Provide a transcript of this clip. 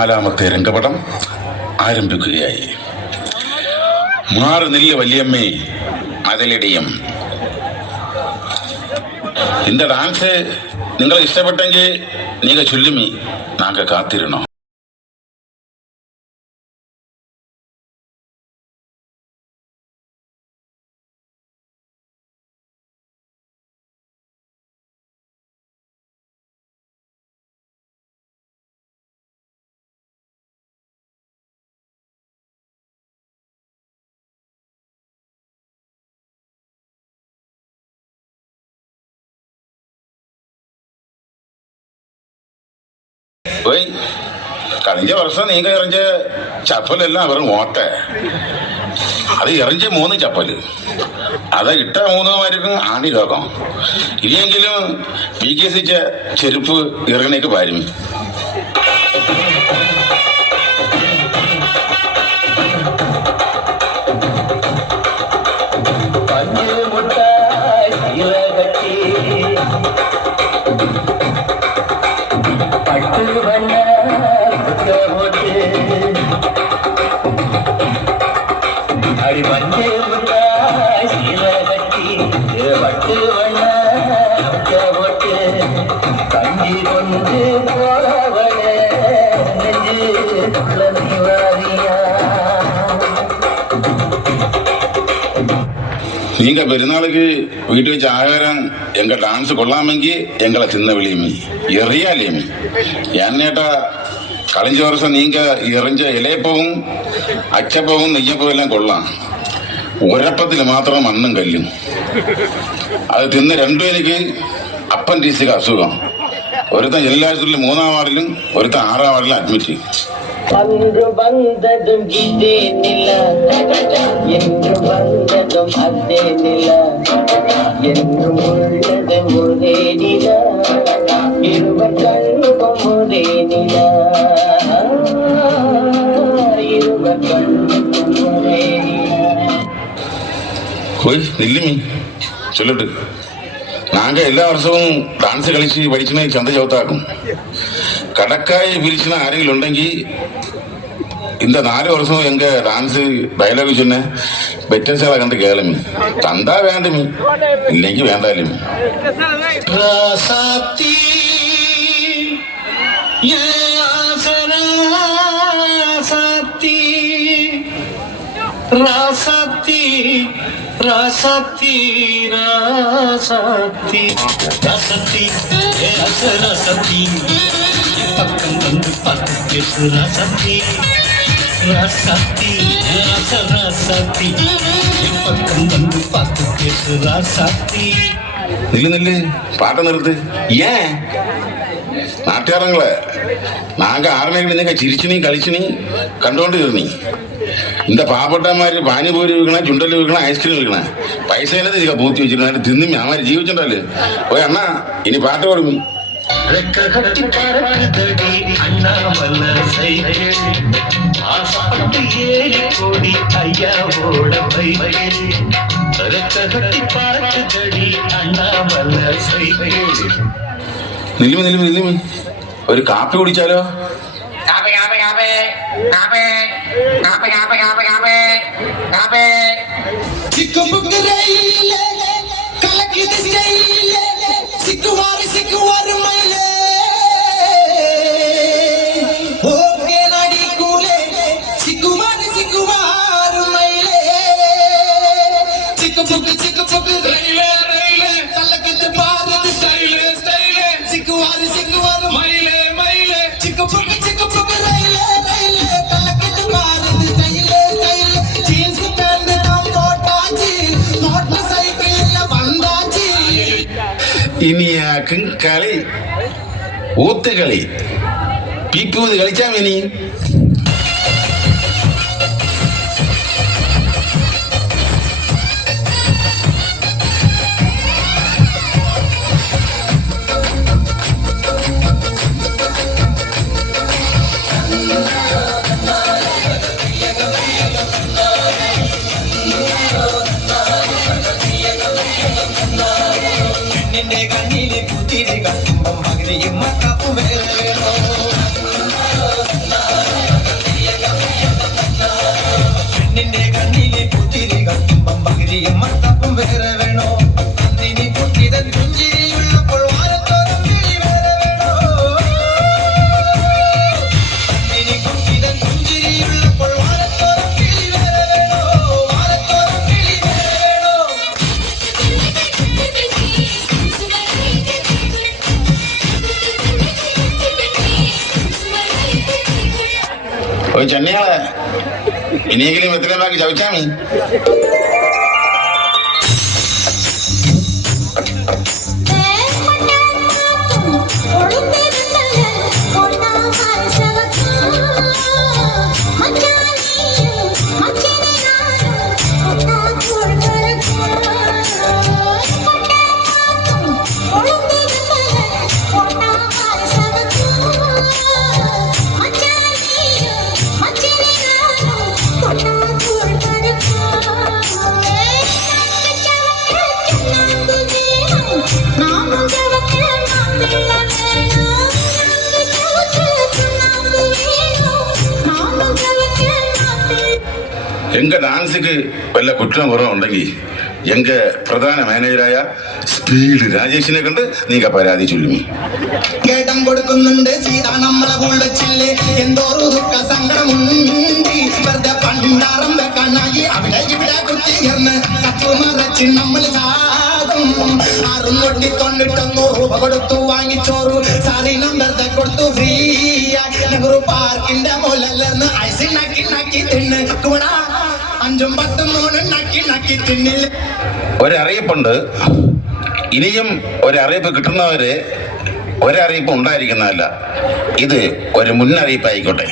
നാലാമത്തെ രംഗപടം ആരംഭിക്കുകയായി. മാറ് നില്ല് വല്യമ്മേ മതിലിടിയും. இந்த டான்ஸ் നിങ്ങൾക്ക് ഇഷ്ടപ്പെട്ടെങ്കിൽ நீங்க ചൊല്ലുമി നാങ്ക കാത്തിരുന്നോ. പോയി കഴിഞ്ഞ വർഷം നീങ്ക എറിഞ്ഞ ചപ്പലെല്ലാം വെറും ഓട്ട. അത് എറിഞ്ഞ 3 ചപ്പല്, അത് ഇട്ട 3 ആണി രോഗം. ഇനിയെങ്കിലും വികസിച്ച ചെരുപ്പ് ഇറങ്ങണേക്ക് പാരും. நீங்க பெருநாளுக்கு வீட்டு வச்சு ஆகாரம் எங்க டான்ஸ் கொள்ளாமெങ്കിൽ எங்களை தின்ன விளியுமி எறியாலேமி. ஏன்னேட்டா கழிஞ்ச வருஷம் நீங்க எறிஞ்ச ഇലയപ്പവും അച്ചപ്പവും നെയ്യപ്പവും എല്ലാം കൊള്ളാം. ഒരപ്പത്തിൽ മാത്രം മണ്ണും കല്ലും. അത് തിന്ന് രണ്ടും എനിക്ക് അപ്പൻഡിക്സിന് അസുഖം. ഒരുത്തൻ എല്ലാത്തിലും 3-ാം വാർഡിലും ഒരുത്തൻ 6-ാം വാർഡിലും അഡ്മിറ്റ്. அன்று வந்ததும் இதே நில, என்று வந்ததும் அதே நில, என்றும் உள்ளது ஒரே நில, இருவர் கண்ணுக்கும் ஒரே நில, இருவர் கண்ணுக்கும் ஒரே நில. போய் நில்லுமி சொல்லிட்டு நாங்க எல்லா வருஷവും டான்ஸ் കളിച്ച് പഠിച്ചിനെ ചന്ത ചവിട്ടാക്കും. കടക്കായി പിരിച്ചിന ആരെങ്കിലും ഉണ്ടെങ്കിൽ இந்த 4 வருஷம் எங்க டான்ஸ் டயலாக் சொன்ன பெற்றசாலை கண்டு கேளுமி. தந்தா வேண்டுமி, இல்லைங்க வேண்டாலுமி. ராசாத்தி ராசாத்தி ராசாத்தி ராசாத்தி ராசாத்தி ராசாத்தி பக்கம் வந்து பார்த்து பேசு ராசாத்தி ராசாத்தி ராசாத்தி பக்கம் வந்து பார்த்து பேசு ராசாத்தி. நில்லு பாட்ட நிறுத்து. ஏன் நாட்டியாரங்களே நாங்க ஆரம்பிக்கல நீங்க ചിരിച്ചിനി കളിച്ചിനി കണ്ടോണ്ട് തീർന്നി. இந்த പാവപ്പെട്ട மாதிரி പാനിപൂരി വിൽക്കണ, ചുണ്ടല് വിൽക്കണ, ഐസ്ക്രീം വിൽക്കണ, പൈസ ഇല്ലാതെ പൂത്തി വെച്ചിരുന്ന തിന്നും അവന്മാര് ജീവിച്ചിട്ടല്ലേ. പോയി അണ്ണാ ഇനി പാട്ട് കൊടുക്കും. നില്ലുമി ഒരു കാപ്പി കുടിച്ചാലോ? ഇനിയാക്കും കളി ഊത്തുകളി പീപ്പൂത് കളിച്ചാ ഇനി. കണ്ണിലെ കുത്തിരി കത്തുമ്പം മകനെയും മക്കാപ്പും വേണോ. ഒരു ചെന്നൈകളെ ഇനിയെങ്കിലും എത്രയുമാക്കി ചവിച്ചാമി. எங்க டான்ஸுக்கு வல்ல குற்றம் குறம் உണ്ടെങ്കിൽ எங்க பிரதான மேனேஜராയ സ്പീഡ് രാജേഷിനെ കണ്ട് നീങ്ക പരാതി ചൊല്ലുമി. കേട്ടം കൊടുക്കുന്നുണ്ട് സീതാ നമ്മളെ വെച്ചില്ലേ എന്തോരു ദുഃഖ സങ്കടമുണ്ട് വെറുതെ പണ്ടാറം വെക്കാനായി അവിടെ ഇവിടെ കുത്തിയർന്ന് കച്ചു മറച്ച് നമ്മൾ സാധം അറുന്നൊട്ടി തൊണ്ണൂറ്റൊന്ന് രൂപ കൊടുത്തു വാങ്ങിച്ചോറു സാധനം വെറുതെ കൊടുത്തു ഫ്രീ നെഹ്റു പാർക്കിന്റെ മുലല്ലർന്ന് ഐസ് നക്കി നക്കി തിന്ന് കൂടാ 5ഉം 10ഉം 3ഉം നക്കി നക്കി തിന്നില്ല. ഒരറിയിപ്പുണ്ട്. ഇനിയും ഒരറിയിപ്പ് കിട്ടുന്നവരെ ഒരറിയിപ്പ് ഉണ്ടായിരിക്കുന്നതല്ല. ഇത് ഒരു മുന്നറിയിപ്പായിക്കോട്ടെ.